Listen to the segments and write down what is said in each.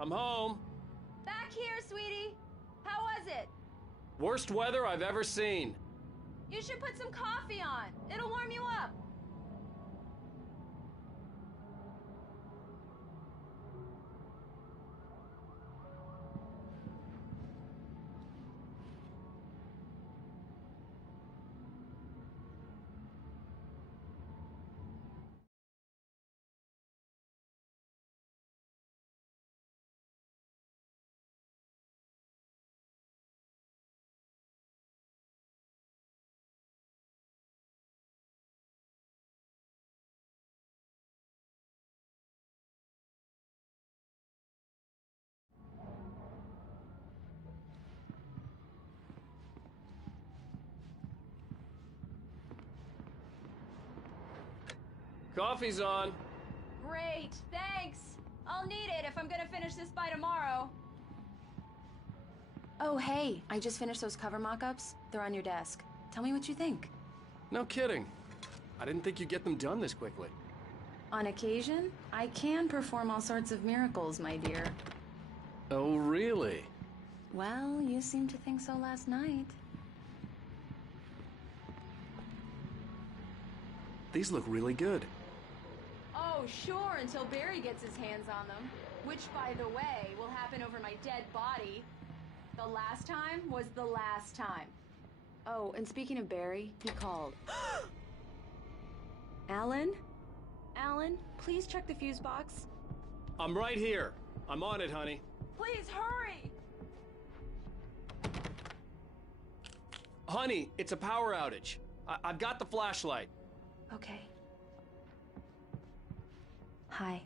I'm home. Back here, sweetie. How was it? Worst weather I've ever seen. You should put some coffee on. It'll warm you up. Coffee's on. Great, thanks. I'll need it if I'm gonna finish this by tomorrow. Oh, hey, I just finished those cover mock-ups. They're on your desk. Tell me what you think. No kidding. I didn't think you'd get them done this quickly. On occasion, I can perform all sorts of miracles, my dear. Oh, really? Well, you seemed to think so last night. These look really good. Oh, sure, until Barry gets his hands on them. Which, by the way, will happen over my dead body. The last time was the last time. Oh, and speaking of Barry, he called. Alan? Alan, please check the fuse box. I'm right here. I'm on it, honey. Please, hurry! Honey, it's a power outage. I've got the flashlight. Okay. Hi.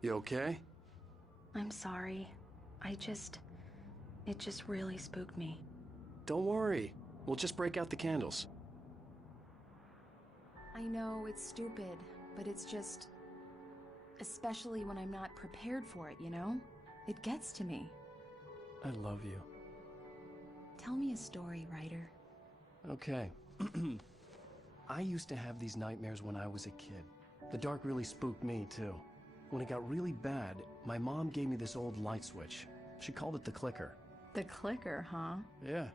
You okay? I'm sorry. It just really spooked me. Don't worry. We'll just break out the candles. I know it's stupid, but it's just... especially when I'm not prepared for it, you know? It gets to me. I love you. Tell me a story, writer. Okay. I used to have these nightmares when I was a kid. The dark really spooked me, too. When it got really bad, my mom gave me this old light switch. She called it the clicker. The clicker, huh? Yeah.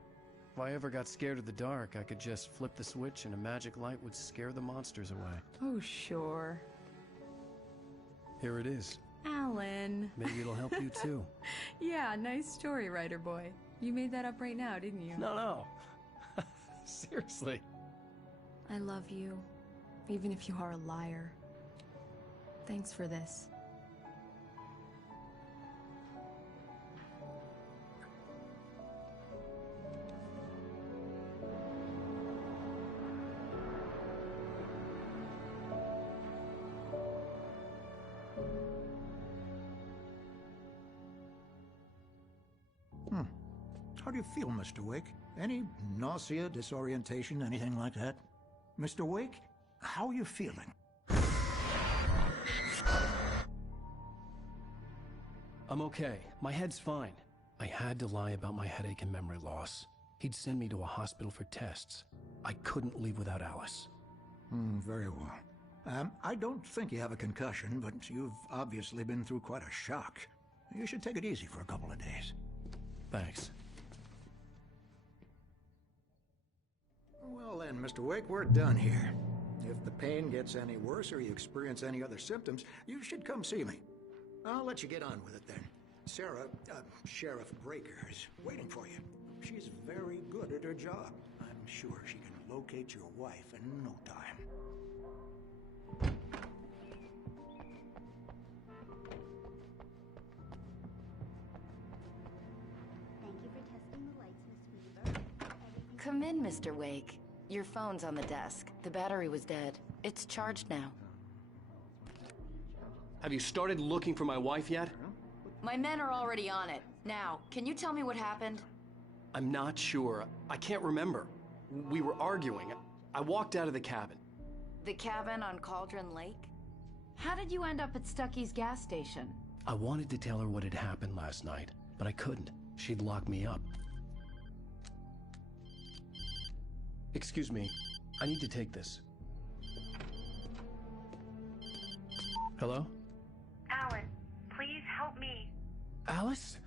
If I ever got scared of the dark, I could just flip the switch and a magic light would scare the monsters away. Oh, sure. Here it is. Alan. Maybe it'll help you, too. Yeah, nice story, writer boy. You made that up right now, didn't you? No. Seriously. I love you, even if you are a liar. Thanks for this. How do you feel, Mr. Wake? Any nausea, disorientation, anything like that? Mr. Wake, how are you feeling? I'm okay. My head's fine. I had to lie about my headache and memory loss. He'd send me to a hospital for tests. I couldn't leave without Alice. Very well. I don't think you have a concussion, but you've obviously been through quite a shock. You should take it easy for a couple of days. Thanks. Well then, Mr. Wake, we're done here. If the pain gets any worse or you experience any other symptoms, you should come see me. I'll let you get on with it then. Sarah, Sheriff Breaker, is waiting for you. She's very good at her job. I'm sure she can locate your wife in no time. Thank you for testing the lights, Miss Weaver. Come in, Mr. Wake. Your phone's on the desk. The battery was dead. It's charged now. Have you started looking for my wife yet? My men are already on it. Now, can you tell me what happened? I'm not sure. I can't remember. We were arguing. I walked out of the cabin. The cabin on Cauldron Lake? How did you end up at Stucky's gas station? I wanted to tell her what had happened last night, but I couldn't. She'd lock me up. Excuse me. I need to take this. Hello? Alan, please help me. Alice?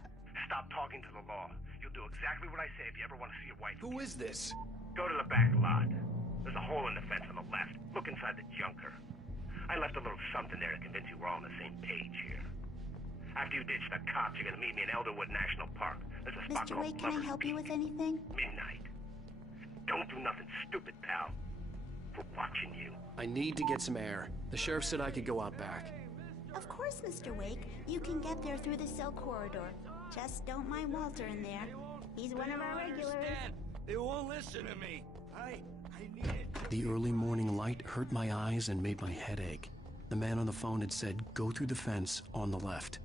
Stop talking to the law. You'll do exactly what I say if you ever want to see your wife. Who is this? Go to the back lot. There's a hole in the fence on the left. Look inside the junker. I left a little something there to convince you we're all on the same page here. After you ditch the cops, you're gonna meet me in Elderwood National Park. There's a spot Mr. called Wake, can I Lover's help you Peak. with anything? Midnight. Don't do nothing stupid, pal. We're watching you. I need to get some air. The sheriff said I could go out back. Of course, Mr. Wake. You can get there through the cell corridor. Just don't mind Walter in there. He's one of our regulars. They won't listen to me. I need it. The early morning light hurt my eyes and made my head ache. The man on the phone had said, go through the fence on the left.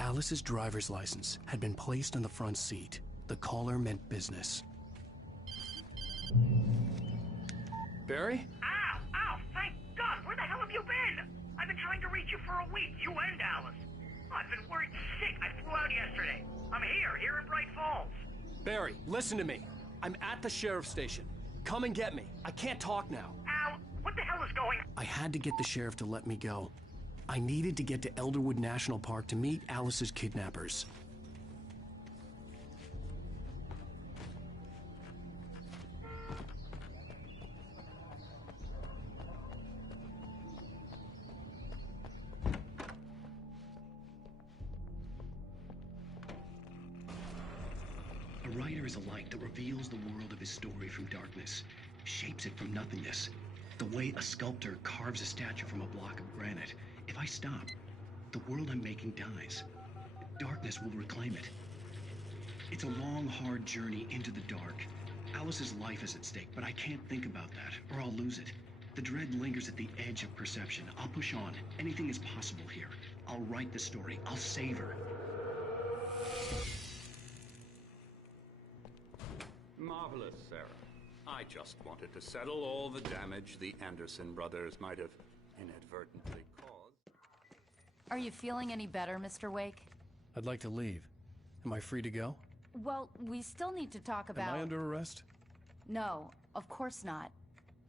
Alice's driver's license had been placed on the front seat. The caller meant business. Barry? Ow! Ow! Thank God! Where the hell have you been? I've been trying to reach you for a week. You and Alice. I've been worried sick. I flew out yesterday. I'm here in Bright Falls. Barry, listen to me. I'm at the sheriff's station. Come and get me. I can't talk now. Al, what the hell is going on? I had to get the sheriff to let me go. I needed to get to Elderwood National Park to meet Alice's kidnappers. A writer is a light that reveals the world of his story from darkness, shapes it from nothingness. The way a sculptor carves a statue from a block of granite. If I stop, the world I'm making dies. Darkness will reclaim it. It's a long, hard journey into the dark. Alice's life is at stake, but I can't think about that, or I'll lose it. The dread lingers at the edge of perception. I'll push on. Anything is possible here. I'll write the story. I'll save her. Marvelous, Sarah. I just wanted to settle all the damage the Anderson brothers might have inadvertently caused. Are you feeling any better, Mr. Wake? I'd like to leave. Am I free to go? Well, we still need to talk about... Am I under arrest? No, of course not.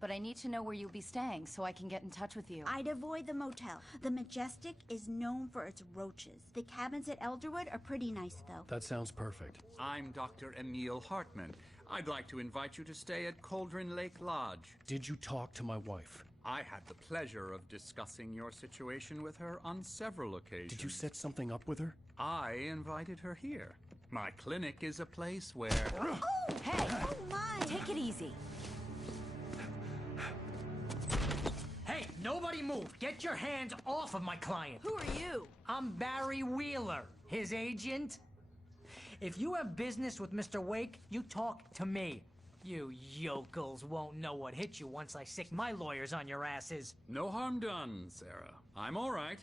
But I need to know where you'll be staying so I can get in touch with you. I'd avoid the motel. The Majestic is known for its roaches. The cabins at Elderwood are pretty nice, though. That sounds perfect. I'm Dr. Emil Hartman. I'd like to invite you to stay at Cauldron Lake Lodge. Did you talk to my wife? I had the pleasure of discussing your situation with her on several occasions. Did you set something up with her? I invited her here. My clinic is a place where... Oh! Hey! Oh, my! Take it easy. Hey, nobody move! Get your hands off of my client! Who are you? I'm Barry Wheeler, his agent. If you have business with Mr. Wake, you talk to me. You yokels won't know what hit you once I sick my lawyers on your asses. No harm done, Sarah. I'm all right.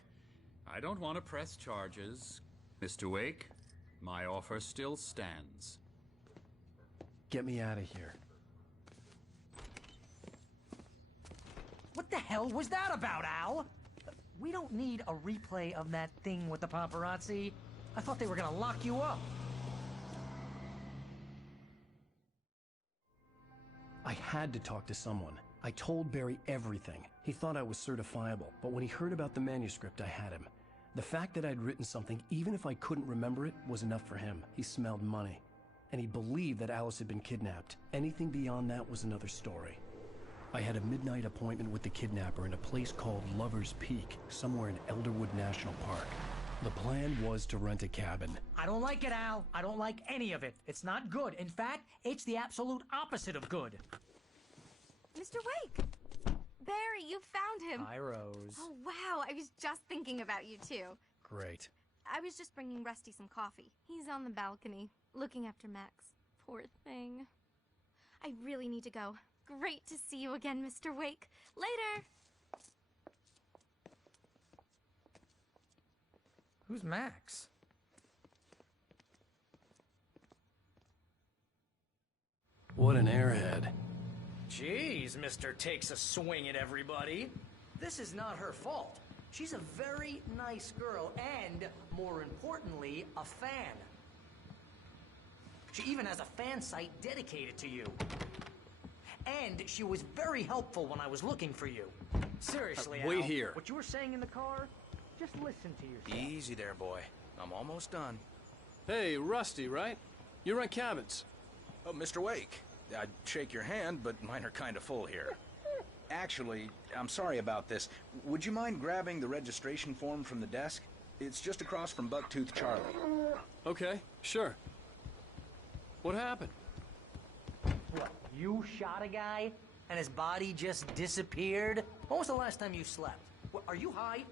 I don't want to press charges. Mr. Wake, my offer still stands. Get me out of here. What the hell was that about, Al? We don't need a replay of that thing with the paparazzi. I thought they were gonna lock you up. I had to talk to someone. I told Barry everything. He thought I was certifiable, but when he heard about the manuscript, I had him. The fact that I'd written something, even if I couldn't remember it, was enough for him. He smelled money. And he believed that Alice had been kidnapped. Anything beyond that was another story. I had a midnight appointment with the kidnapper in a place called Lover's Peak, somewhere in Elderwood National Park. The plan was to rent a cabin. I don't like it, Al. I don't like any of it. It's not good. In fact, it's the absolute opposite of good. Mr. Wake! Barry, you found him! Hi, Rose. Oh, wow, I was just thinking about you, too. Great. I was just bringing Rusty some coffee. He's on the balcony, looking after Max. Poor thing. I really need to go. Great to see you again, Mr. Wake. Later! Who's Max? What an airhead. Jeez, Mr. Takes a swing at everybody. This is not her fault. She's a very nice girl and, more importantly, a fan. She even has a fan site dedicated to you. And she was very helpful when I was looking for you. Seriously, wait Al, here. what you were saying in the car, just listen to yourself. Easy there, boy. I'm almost done. Hey, Rusty, right? You rent cabins. Oh, Mr. Wake. I'd shake your hand, but mine are kind of full here. Actually, I'm sorry about this. Would you mind grabbing the registration form from the desk? It's just across from Bucktooth Charlie. Okay, sure. What happened? What, you shot a guy and his body just disappeared? When was the last time you slept? What, are you high?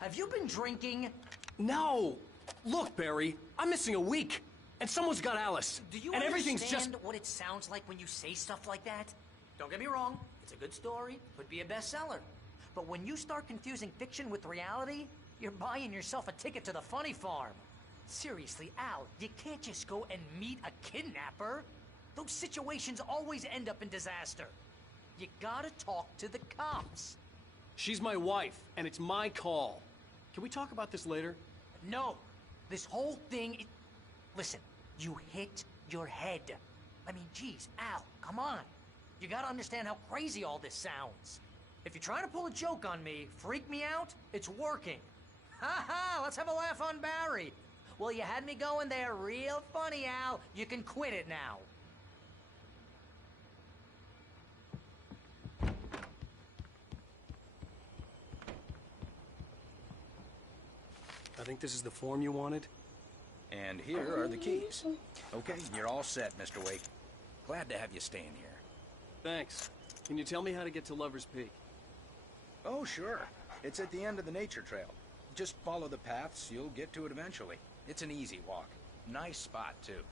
Have you been drinking? No! Look, Barry, I'm missing a week, and someone's got Alice. Do you and everything's understand just... what it sounds like when you say stuff like that? Don't get me wrong, it's a good story, could be a bestseller. But when you start confusing fiction with reality, you're buying yourself a ticket to the funny farm. Seriously, Al, you can't just go and meet a kidnapper. Those situations always end up in disaster. You gotta talk to the cops. She's my wife, and it's my call. Can we talk about this later? No, this whole thing... Listen, you hit your head. I mean, geez, Al, come on. You gotta understand how crazy all this sounds. If you're trying to pull a joke on me, freak me out, it's working. Ha ha, let's have a laugh on Barry. Well, you had me going there real funny, Al. You can quit it now. I think this is the form you wanted. And here are the keys. Okay, you're all set, Mr. Wake. Glad to have you staying here. Thanks. Can you tell me how to get to Lover's Peak? Oh, sure. It's at the end of the nature trail. Just follow the paths, you'll get to it eventually. It's an easy walk. Nice spot, too.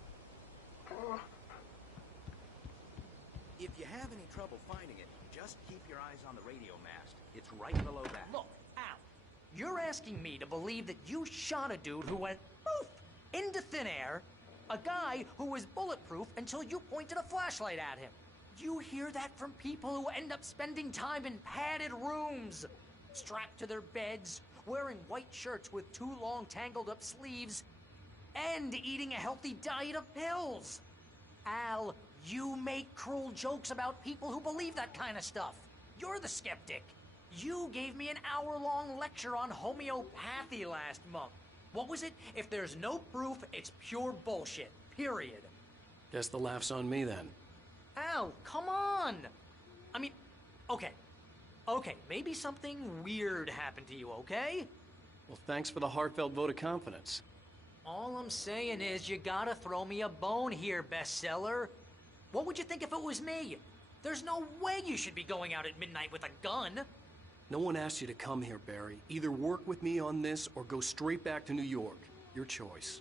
If you have any trouble finding it, just keep your eyes on the radio mast. It's right below that. Look, Al, you're asking me to believe that you shot a dude who went poof into thin air, a guy who was bulletproof until you pointed a flashlight at him. You hear that from people who end up spending time in padded rooms, strapped to their beds, wearing white shirts with too long tangled up sleeves, and eating a healthy diet of pills. Al, you make cruel jokes about people who believe that kind of stuff. You're the skeptic. You gave me an hour-long lecture on homeopathy last month. What was it? If there's no proof, it's pure bullshit. Period. Guess the laugh's on me then. Al, come on! I mean, okay. Okay, maybe something weird happened to you, okay? Well, thanks for the heartfelt vote of confidence. All I'm saying is you gotta throw me a bone here, bestseller. What would you think if it was me? There's no way you should be going out at midnight with a gun. No one asked you to come here, Barry. Either work with me on this or go straight back to New York. Your choice.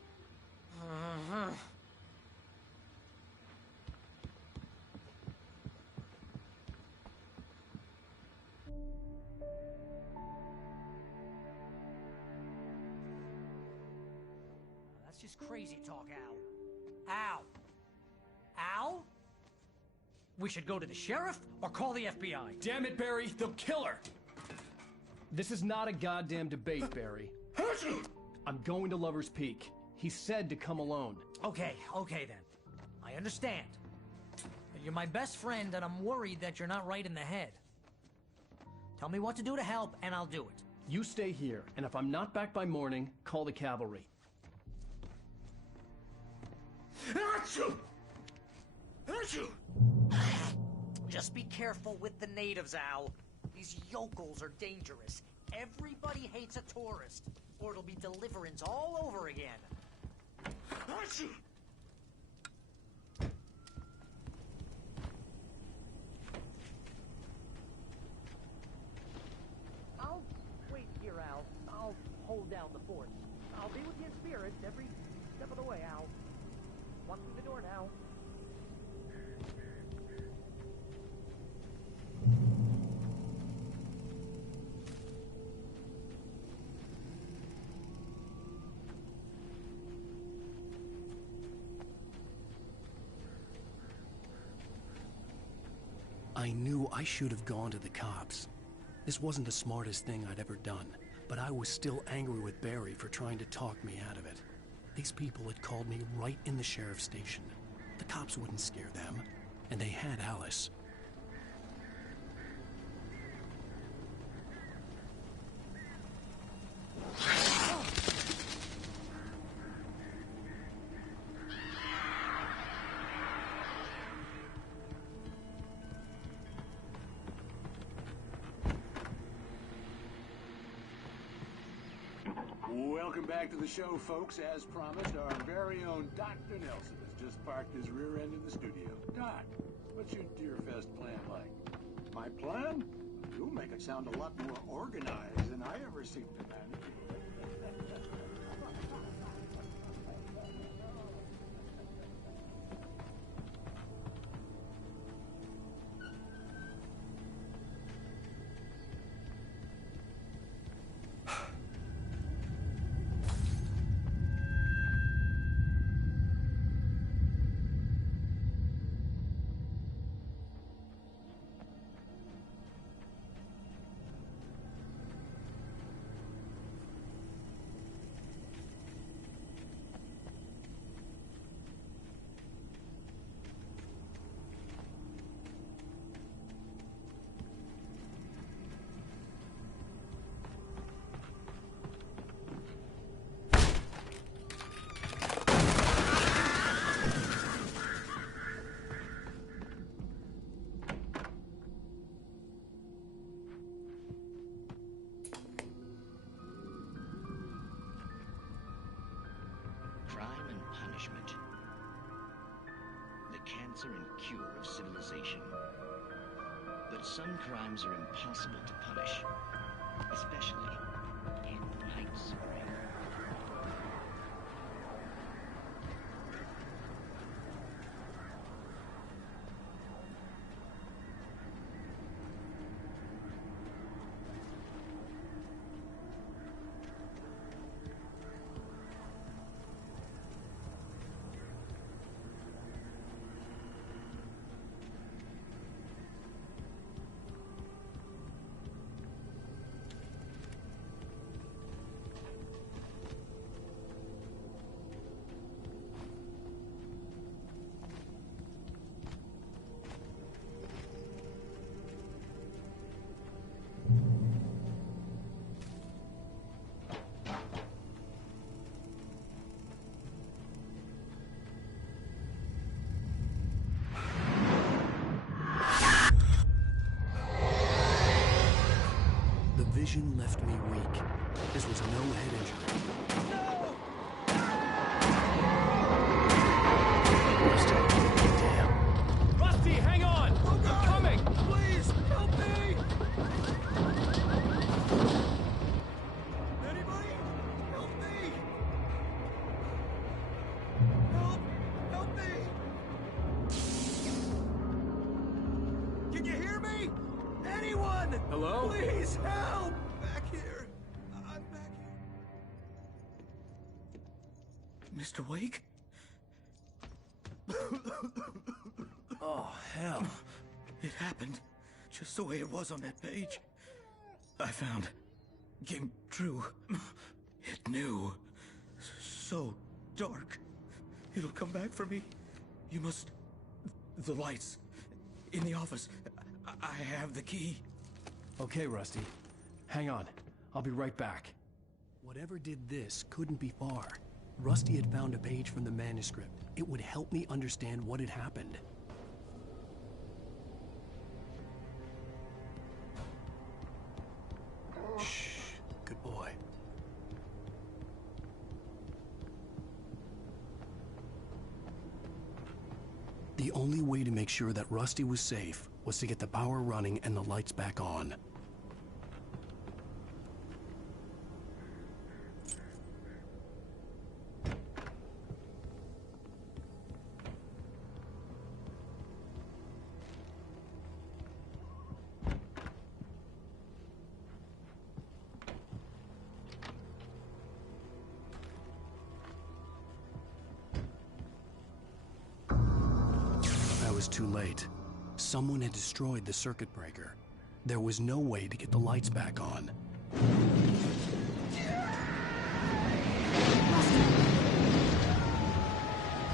That's just crazy talk, Al. Al! Al? We should go to the sheriff or call the FBI. Damn it, Barry! They'll kill her! This is not a goddamn debate, Barry. I'm going to Lover's Peak. He said to come alone. Okay then. I understand. You're my best friend, and I'm worried that you're not right in the head. Tell me what to do to help, and I'll do it. You stay here, and if I'm not back by morning, call the cavalry. Just be careful with the natives, Al. These yokels are dangerous. Everybody hates a tourist, or it'll be Deliverance all over again. I'll wait here, Al. I'll hold down the fort. I'll be with you in spirit every step of the way, Al. One through the door now. I knew I should have gone to the cops. This wasn't the smartest thing I'd ever done, but I was still angry with Barry for trying to talk me out of it. These people had called me right in the sheriff's station. The cops wouldn't scare them, and they had Alice. Welcome back to the show, folks. As promised, our very own Dr. Nelson has just parked his rear end in the studio. Doc, what's your Deerfest plan like? My plan? You'll make it sound a lot more organized than I ever seem to manage. Crime and punishment. The cancer and cure of civilization. But some crimes are impossible to punish, especially in Night Spring. Vision left me weak. This was no head injury. Damn. Rusty, hang on! I'm coming! Please, help me! Anybody? Help me! Help me! Can you hear me? Anyone? Hello? Please help! Back here. I'm back here. Mr. Wake? Oh, hell. It happened just the way it was on that page. I found. Came true. It knew. So dark. It'll come back for me. You must. The lights. In the office. I have the key. Okay, Rusty. Hang on. I'll be right back. Whatever did this couldn't be far. Rusty had found a page from the manuscript. It would help me understand what had happened. Shh. Good boy. The only way to make sure that Rusty was safe was to get the power running and the lights back on. I was too late. Someone had destroyed the circuit breaker. There was no way to get the lights back on.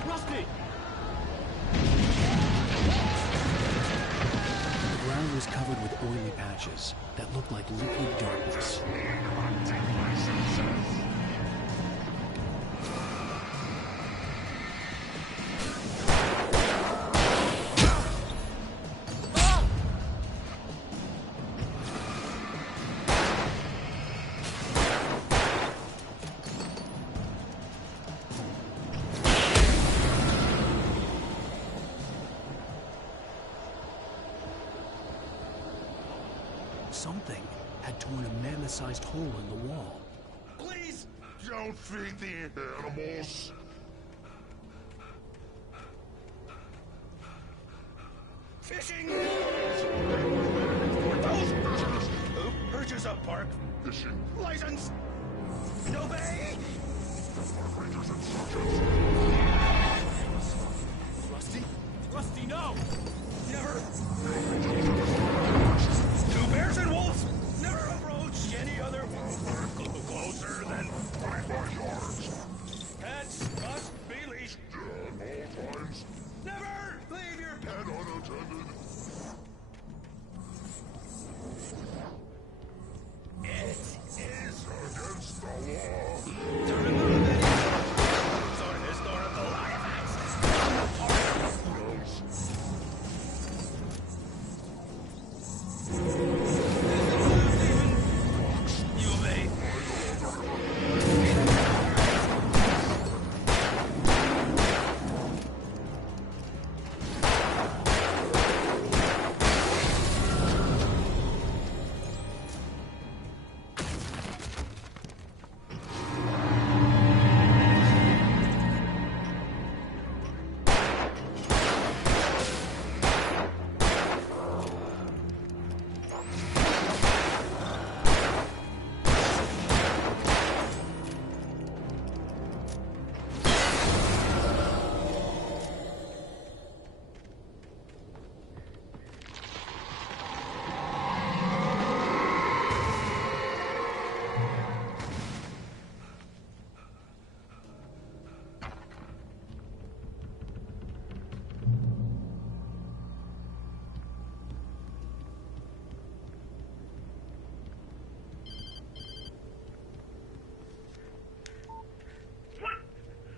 Rusty! The ground was covered with oily patches that looked like liquid darkness. Something had torn a mammoth-sized hole in the wall. Please don't feed the animals. Fishing! Those purchase up park. Fishing. License. No bay. Rangers and sergeants. Rusty? Rusty, no! Never. Two bears and wolves. Never approach any other closer than 5 yards. pets must be leashed. At all times. Never leave your pet. And unattended. It is Against the law. to remove any soreness or of the life access. You obey.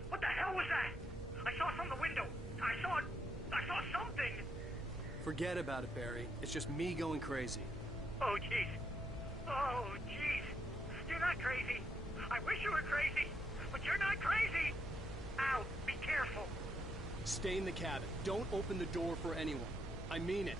What the hell was that? I saw from the window. I saw something. Forget about it, Barry. It's just me going crazy. Oh, jeez. Oh, jeez. You're not crazy. I wish you were crazy, but you're not crazy. Ow, be careful. Stay in the cabin. Don't open the door for anyone. I mean it.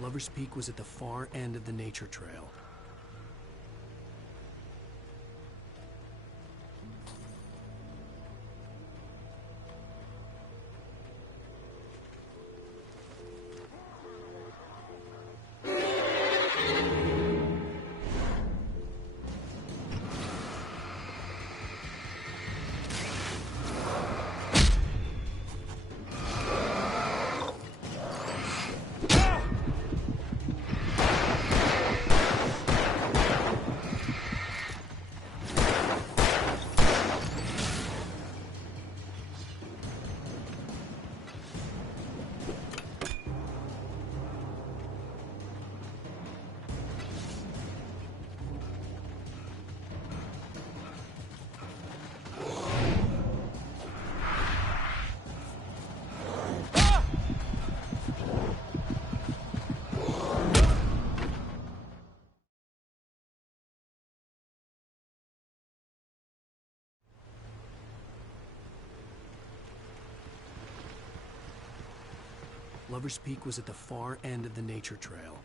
Lover's Peak was at the far end of the nature trail. Lover's Peak was at the far end of the nature trail.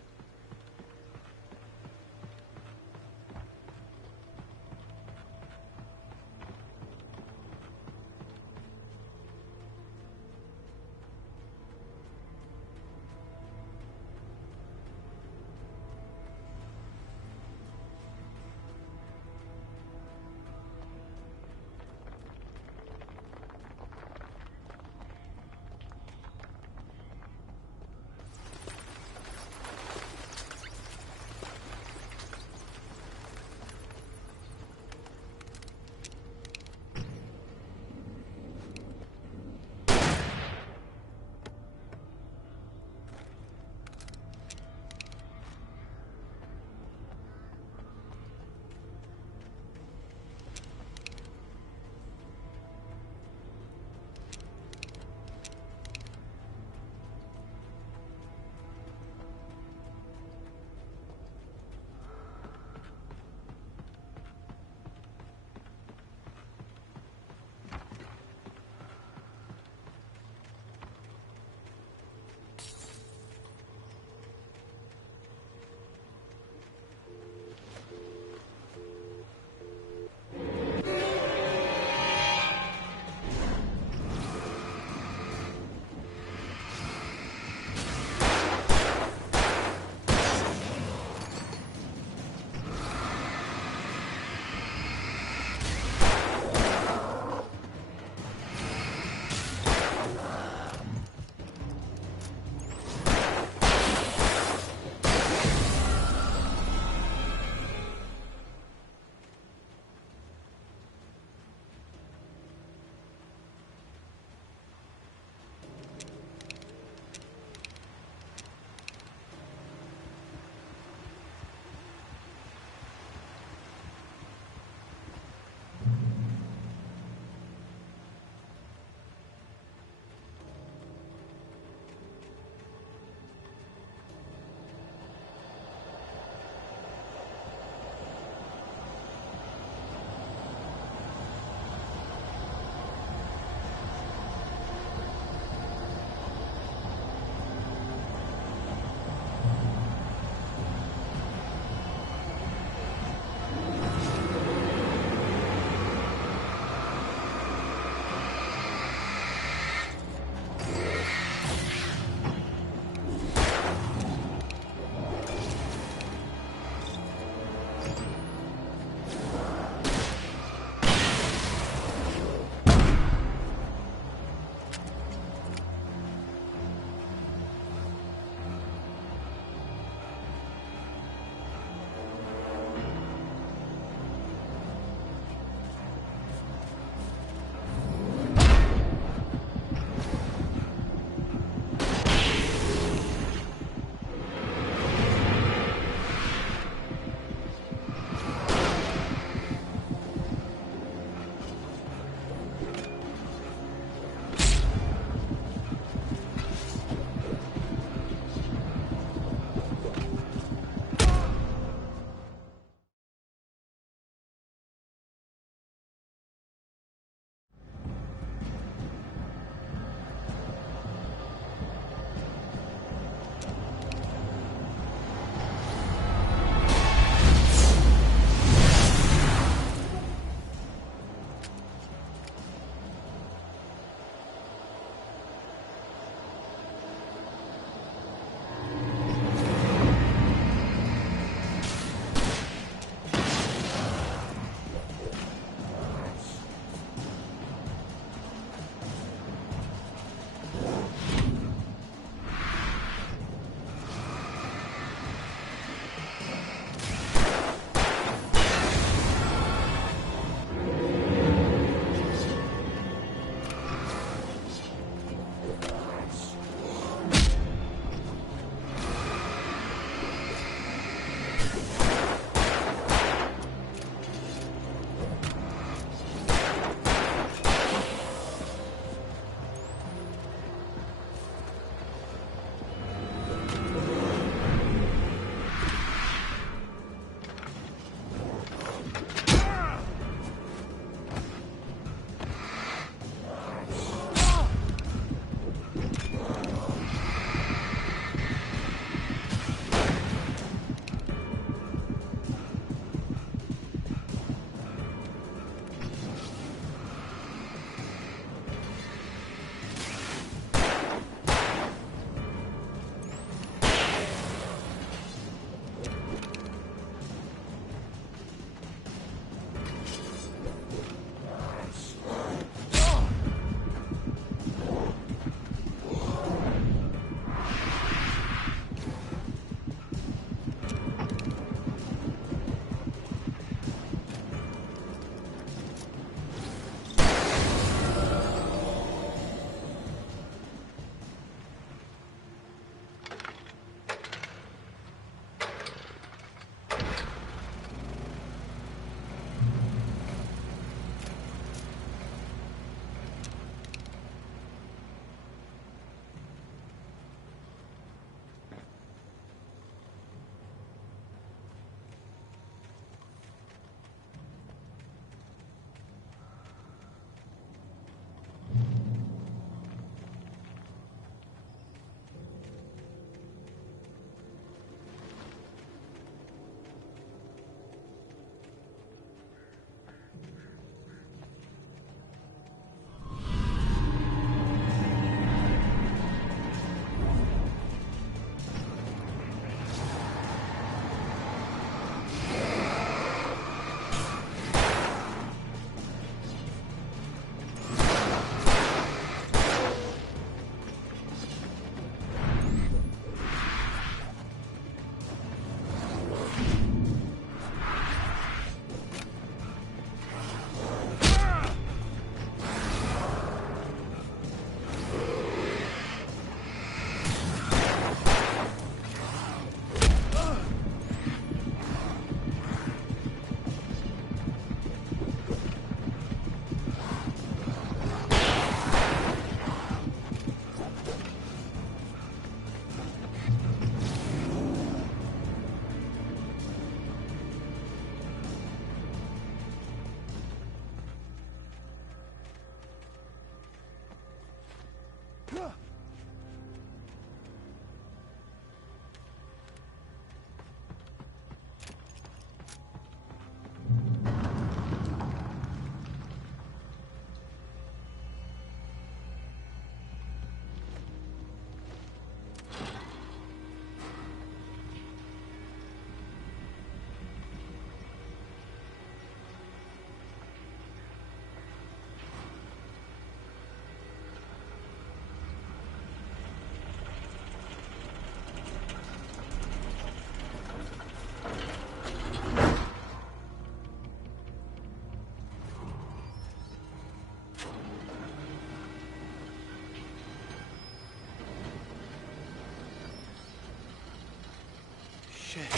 Shit.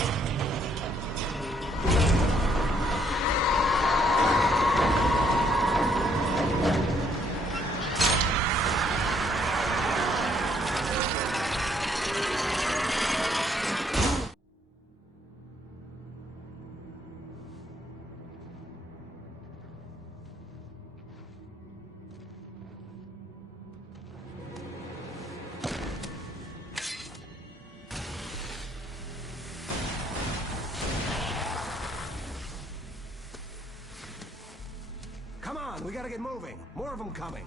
Come on, we gotta get moving. More of them coming.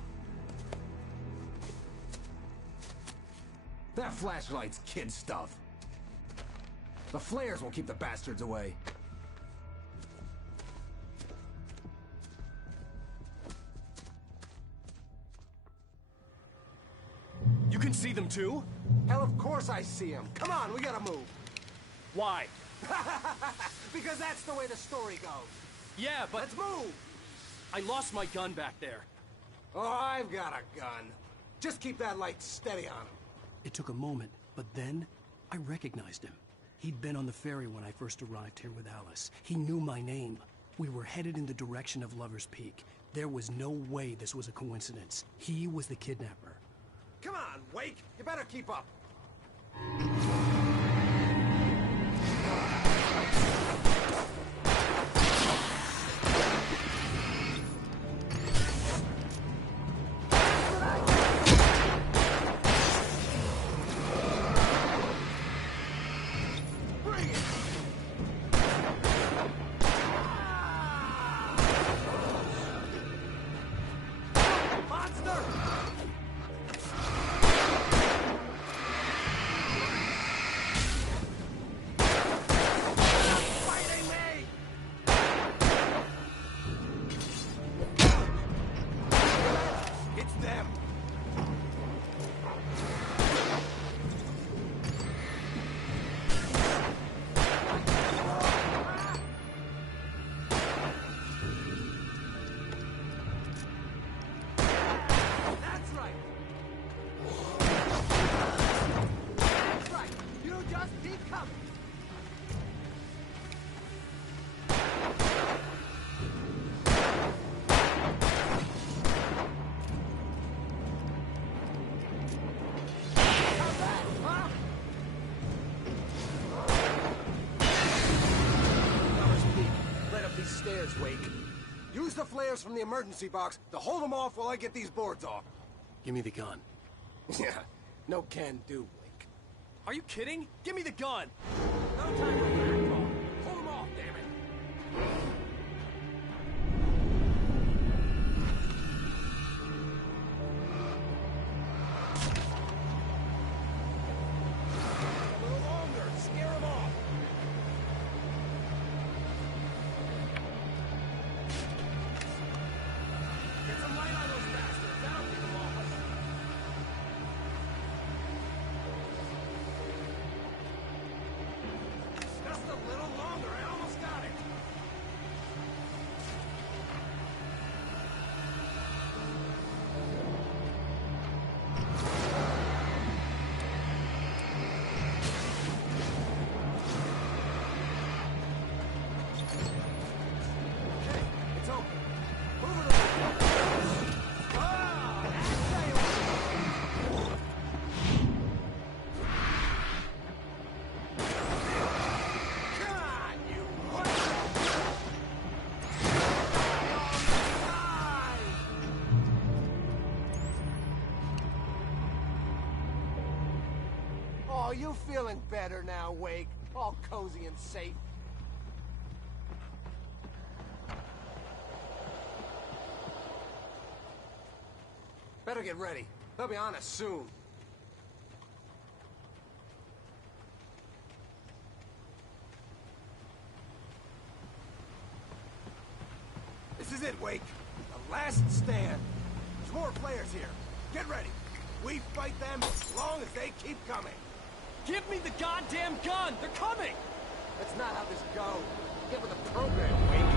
That flashlight's kid stuff. The flares will keep the bastards away. You can see them too? Hell, of course I see them. Come on, we gotta move. Why? Because that's the way the story goes. Yeah, but... Let's move! I lost my gun back there. Oh, I've got a gun. Just keep that light steady on him. It took a moment, but then I recognized him. He'd been on the ferry when I first arrived here with Alice. He knew my name. We were headed in the direction of Lover's Peak. There was no way this was a coincidence. He was the kidnapper. Come on, Wake! You better keep up. Wake. Use the flares from the emergency box to hold them off while I get these boards off. Give me the gun. Yeah, no can do, Wake. Are you kidding? Give me the gun! No time for that, Paul. Hold them off, damn it! A little longer, scare them off. Get some light on those bastards. That'll keep them off us. Just a little longer. I almost got it. Okay, it's open. Move it along. Ah, come on, you Oh, you feeling better now, Wake? All cozy and safe. Better get ready. They'll be on us soon. This is it, Wake. The last stand. There's more players here. Get ready. We fight them as long as they keep coming. Give me the goddamn gun! They're coming! That's not how this goes. Get with the program, Wake.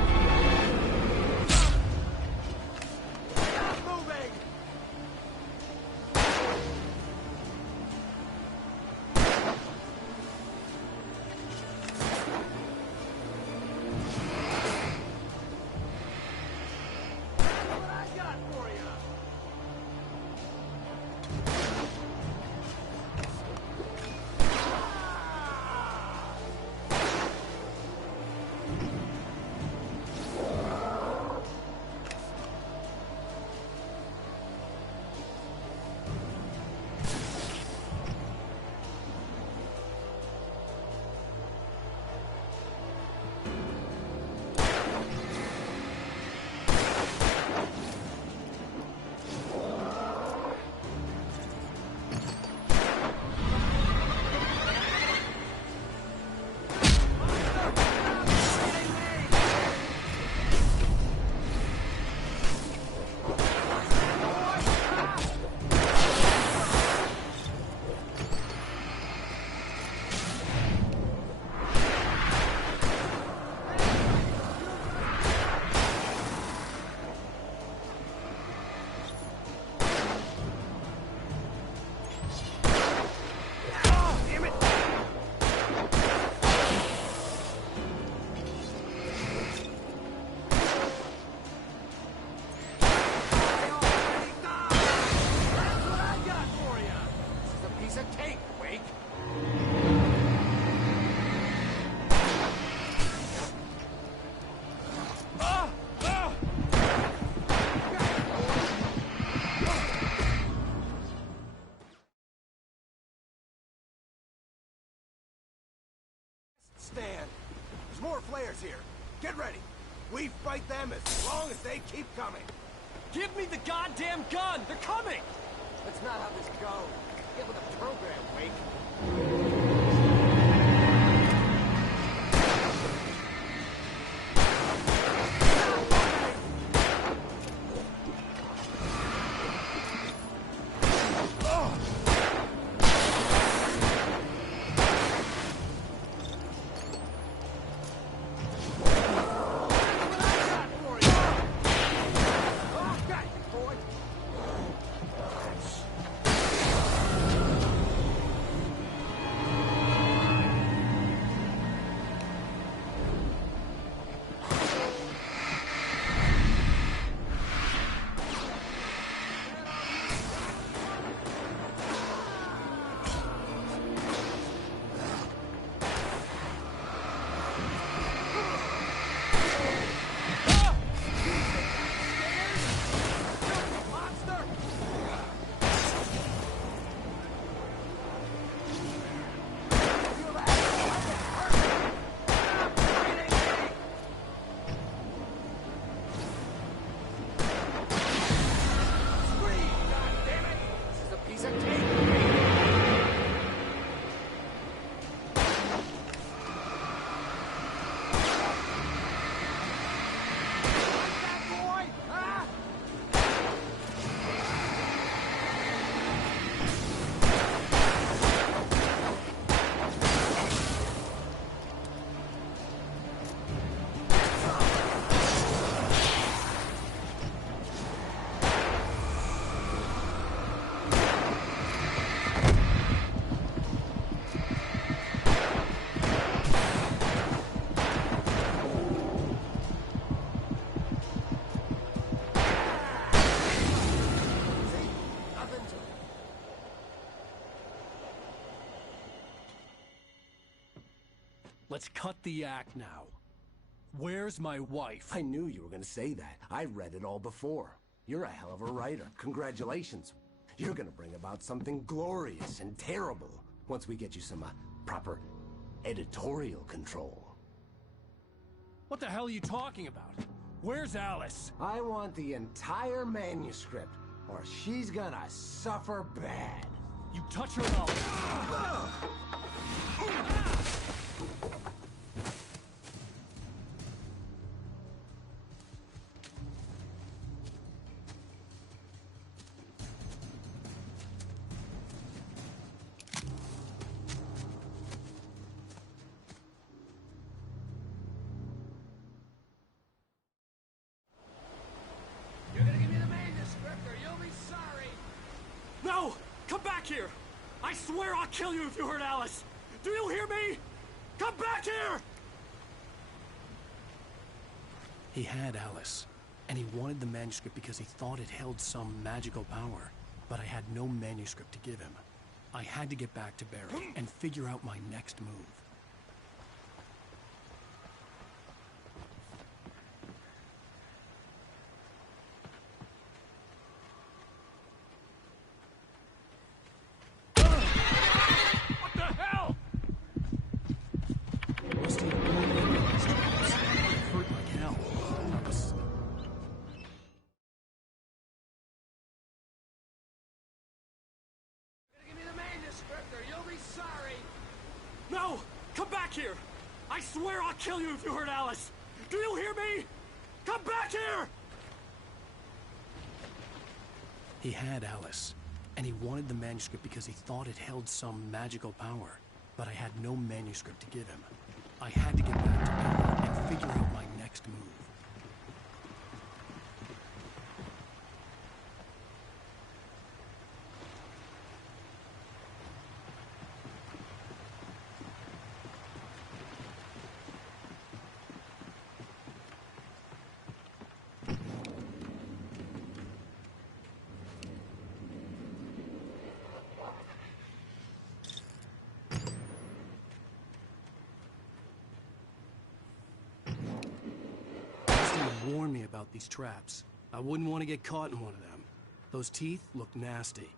Stop moving! more players here. Get ready. We fight them as long as they keep coming. Give me the goddamn gun! They're coming! That's not how this goes. Get with the program, Wake. Let's cut the act now. Where's my wife? I knew you were gonna say that. I read it all before. You're a hell of a writer. Congratulations. You're gonna bring about something glorious and terrible once we get you some proper editorial control. What the hell are you talking about? Where's Alice? I want the entire manuscript, or she's gonna suffer bad. You touch her and I'll... No! Come back here! I swear I'll kill you if you hurt Alice! Do you hear me? Come back here! He had Alice, and he wanted the manuscript because he thought it held some magical power. But I had no manuscript to give him. I had to get back to Barry and figure out my next move. No! Come back here! I swear I'll kill you if you hurt Alice! Do you hear me? Come back here! He had Alice, and he wanted the manuscript because he thought it held some magical power. But I had no manuscript to give him. I had to get back to Barry and figure out my next move. Warn me about these traps. I wouldn't want to get caught in one of them. Those teeth look nasty.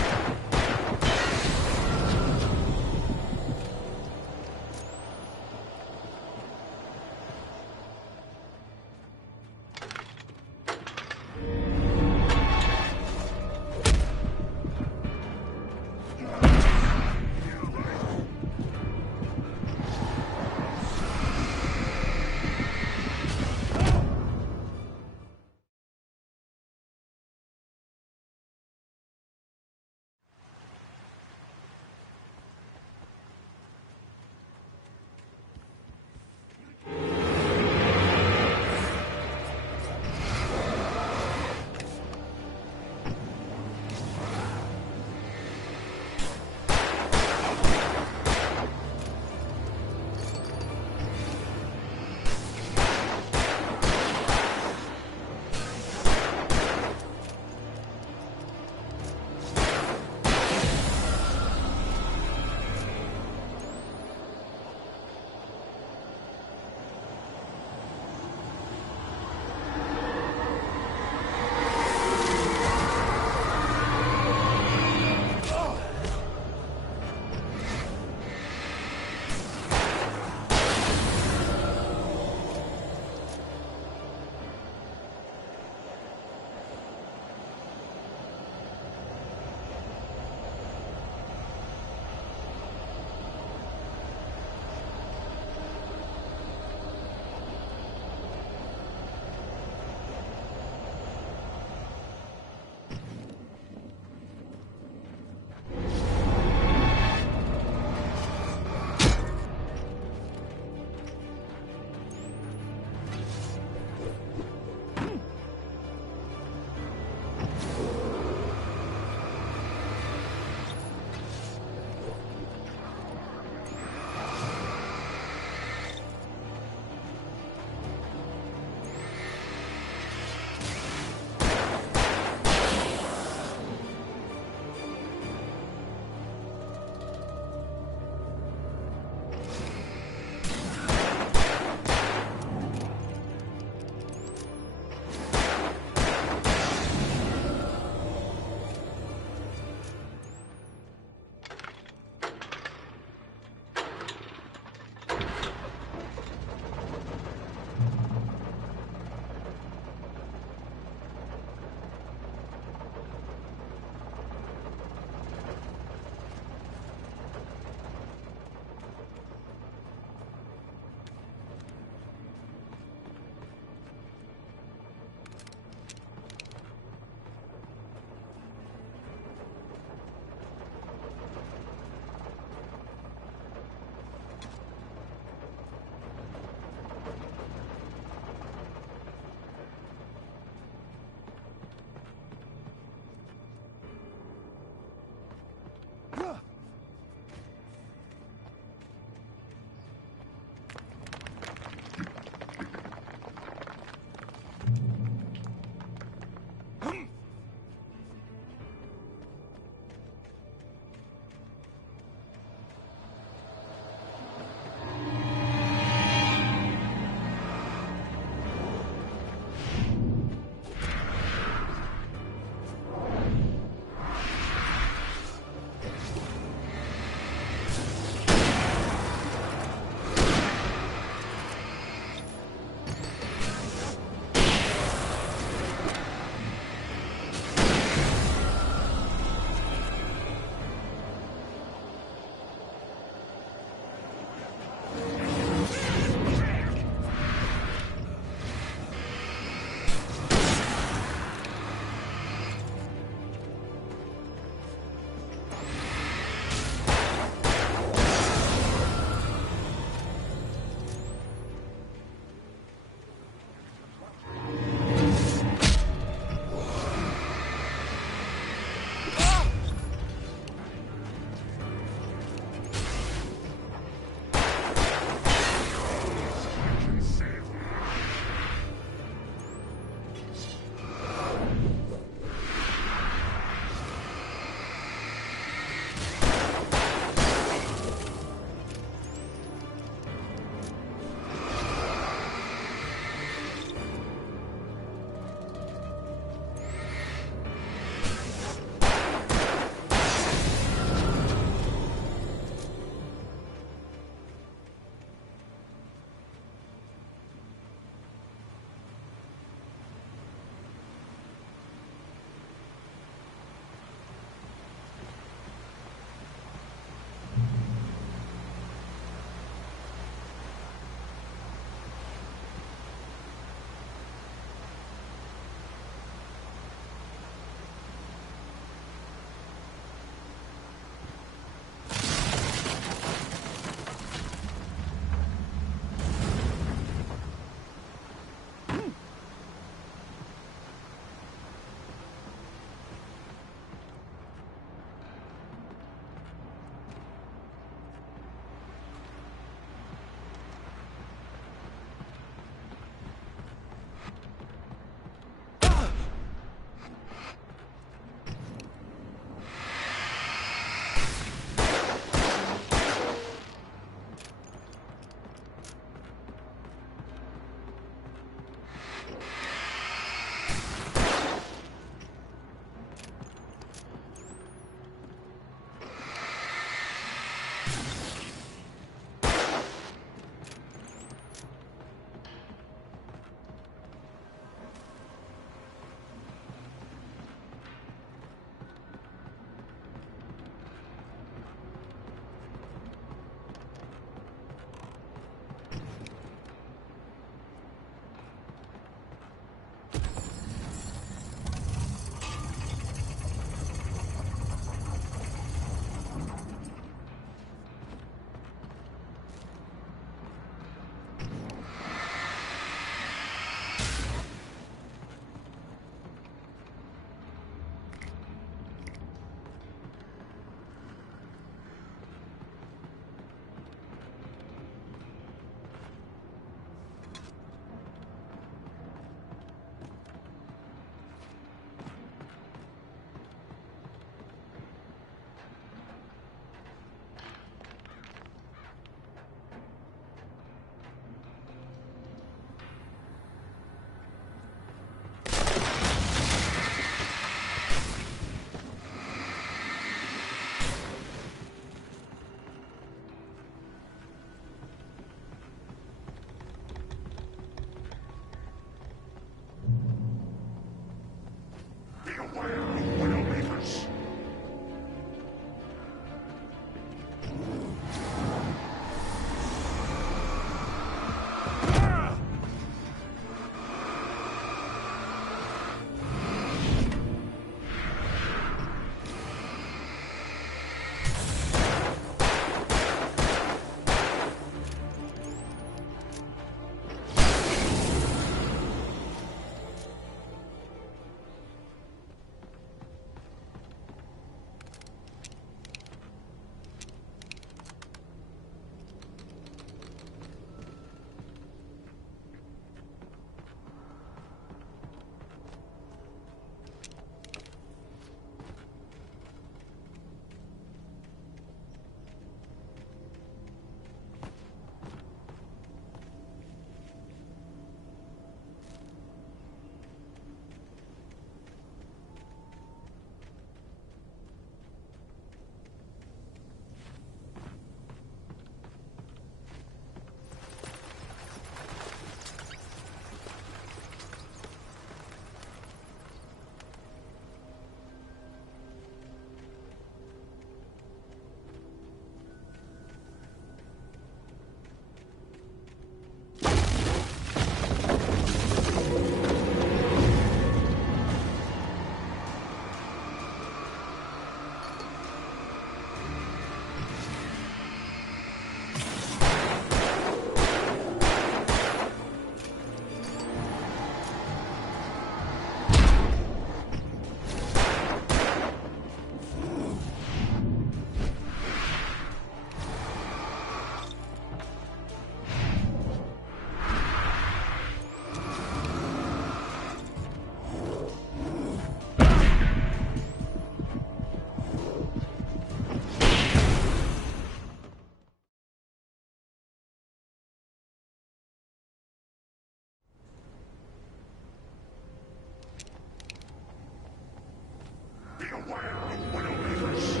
Beware of widow eaters.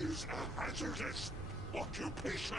Is a hazardous occupation.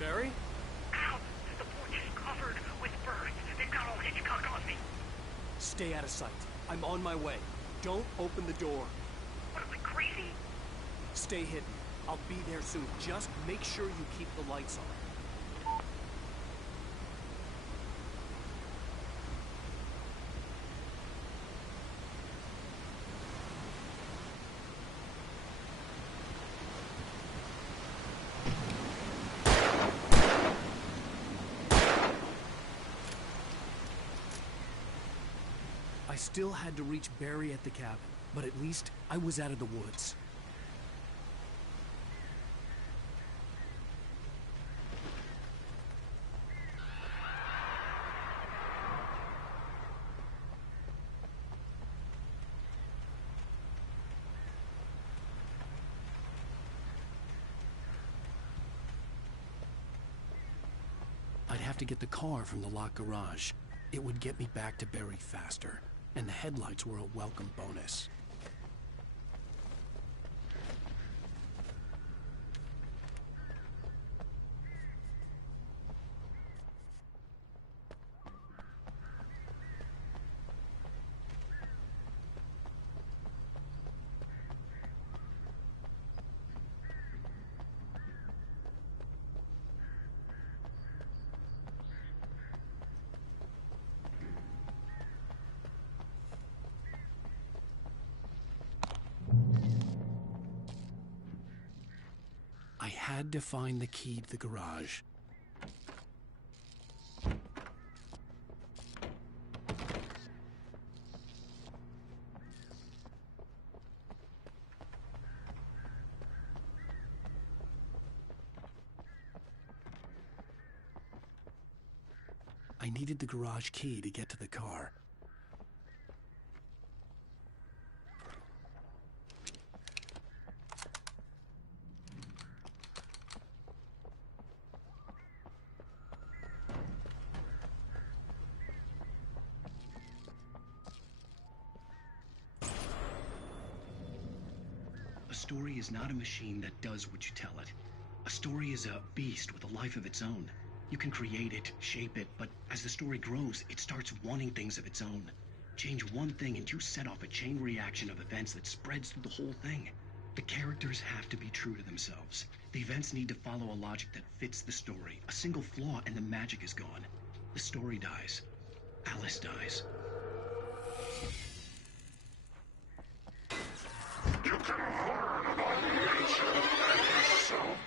Barry? Ow! The porch is covered with birds. They've got old Hitchcock on me. Stay out of sight. I'm on my way. Don't open the door. What, am I crazy? Stay hidden. I'll be there soon. Just make sure you keep the lights on. I still had to reach Barry at the cabin, but at least I was out of the woods. I'd have to get the car from the locked garage. It would get me back to Barry faster, and the headlights were a welcome bonus. I had to find the key to the garage. I needed the garage key to get to the car. A story is not a machine that does what you tell it. A story is a beast with a life of its own. You can create it, shape it, but as the story grows, it starts wanting things of its own. Change one thing and you set off a chain reaction of events that spreads through the whole thing. The characters have to be true to themselves. The events need to follow a logic that fits the story. A single flaw and the magic is gone. The story dies. Alice dies. You can learn about nature and yourself.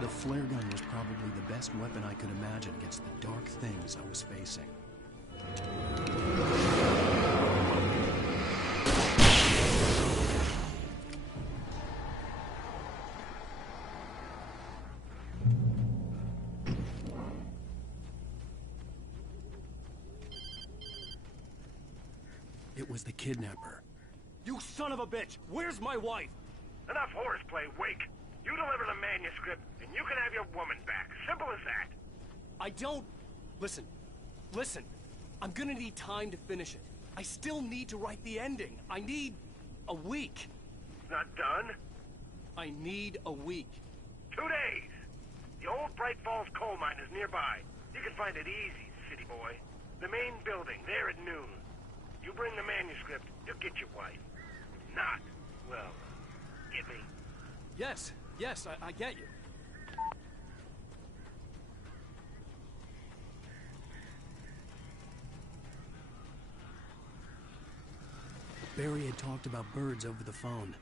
The flare gun was probably the best weapon I could imagine against the dark things I was facing. It was the kidnapper. You son of a bitch! Where's my wife? Enough horseplay, Wake. You deliver the manuscript, and you can have your woman back. Simple as that. I don't... Listen. I'm gonna need time to finish it. I still need to write the ending. I need... a week. It's not done? I need a week. 2 days. The old Bright Falls coal mine is nearby. You can find it easy, city boy. The main building, there at noon. You bring the manuscript, you'll get your wife. If not, well, get me. Yes, I get you. Barry had talked about birds over the phone.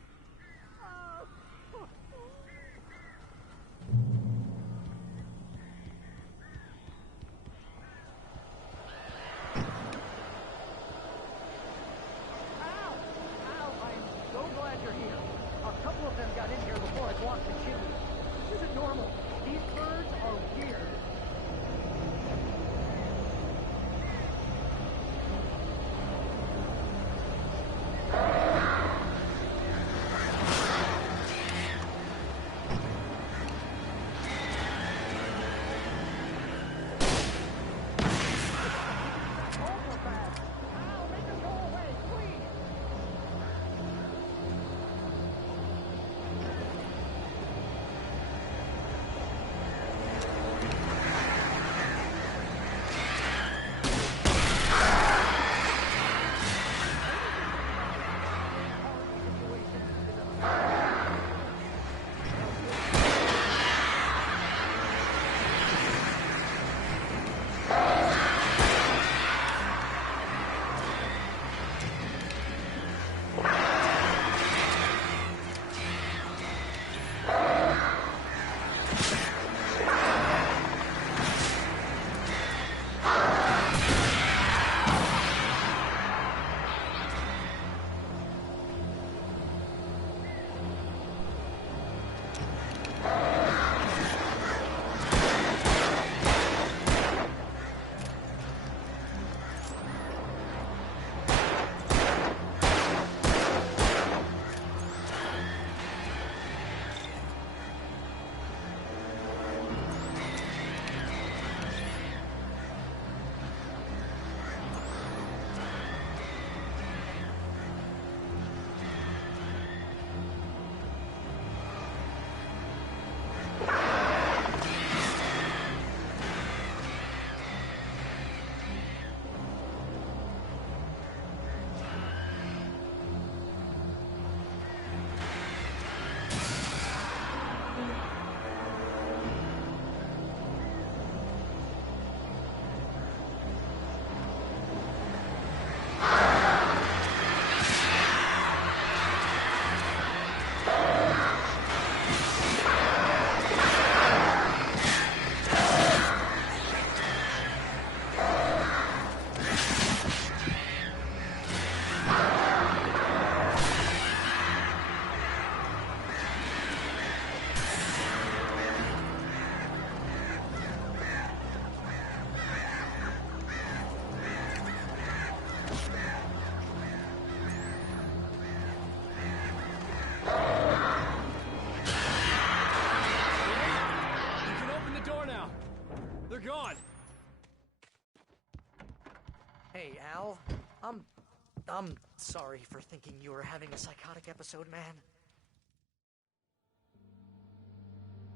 Hey, Al. I'm sorry for thinking you were having a psychotic episode, man.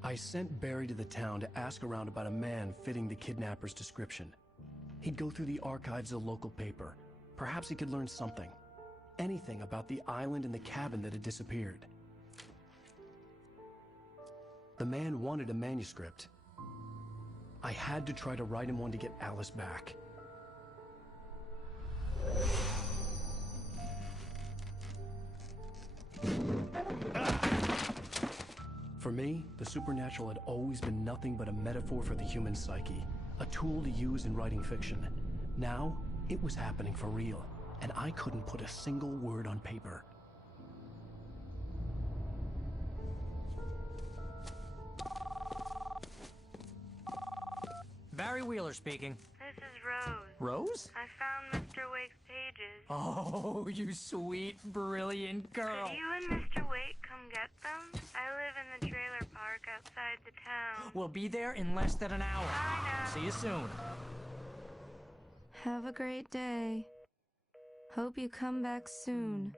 I sent Barry to the town to ask around about a man fitting the kidnapper's description. He'd go through the archives of the local paper. Perhaps he could learn something. Anything about the island and the cabin that had disappeared. The man wanted a manuscript. I had to try to write him one to get Alice back. For me, the supernatural had always been nothing but a metaphor for the human psyche, a tool to use in writing fiction. Now, it was happening for real, and I couldn't put a single word on paper. Barry Wheeler speaking. This is Rose. Rose? I found Mr. Wake's pages. Oh, you sweet, brilliant girl. Could you and Mr. Wake come get them? I live in the trailer park outside the town. We'll be there in less than an hour. Bye now. See you soon. Have a great day. Hope you come back soon.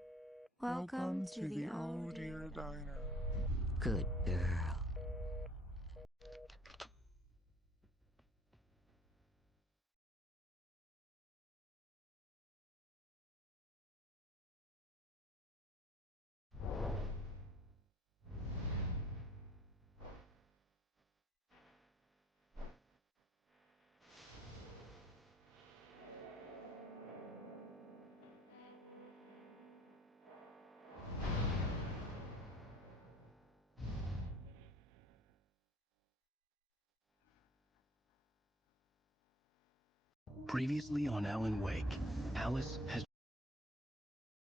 Welcome to the Oh Dear Diner. Good girl. Previously on Alan Wake, Alice has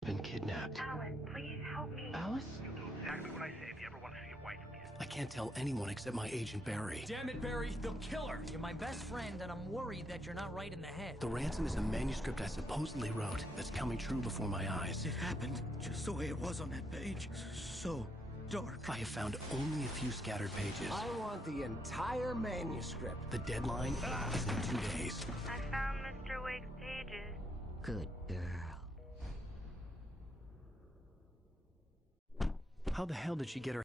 been kidnapped. Alan, please help me. Alice? You'll do exactly what I say if you ever want to see your wife again. I can't tell anyone except my agent Barry. Damn it, Barry, they'll kill her. You're my best friend, and I'm worried that you're not right in the head. The ransom is a manuscript I supposedly wrote that's coming true before my eyes. It happened just the way it was on that page. So dark. I have found only a few scattered pages. I want the entire manuscript. The deadline is in 2 days. I found Mr. Wake's pages. Good girl. How the hell did she get her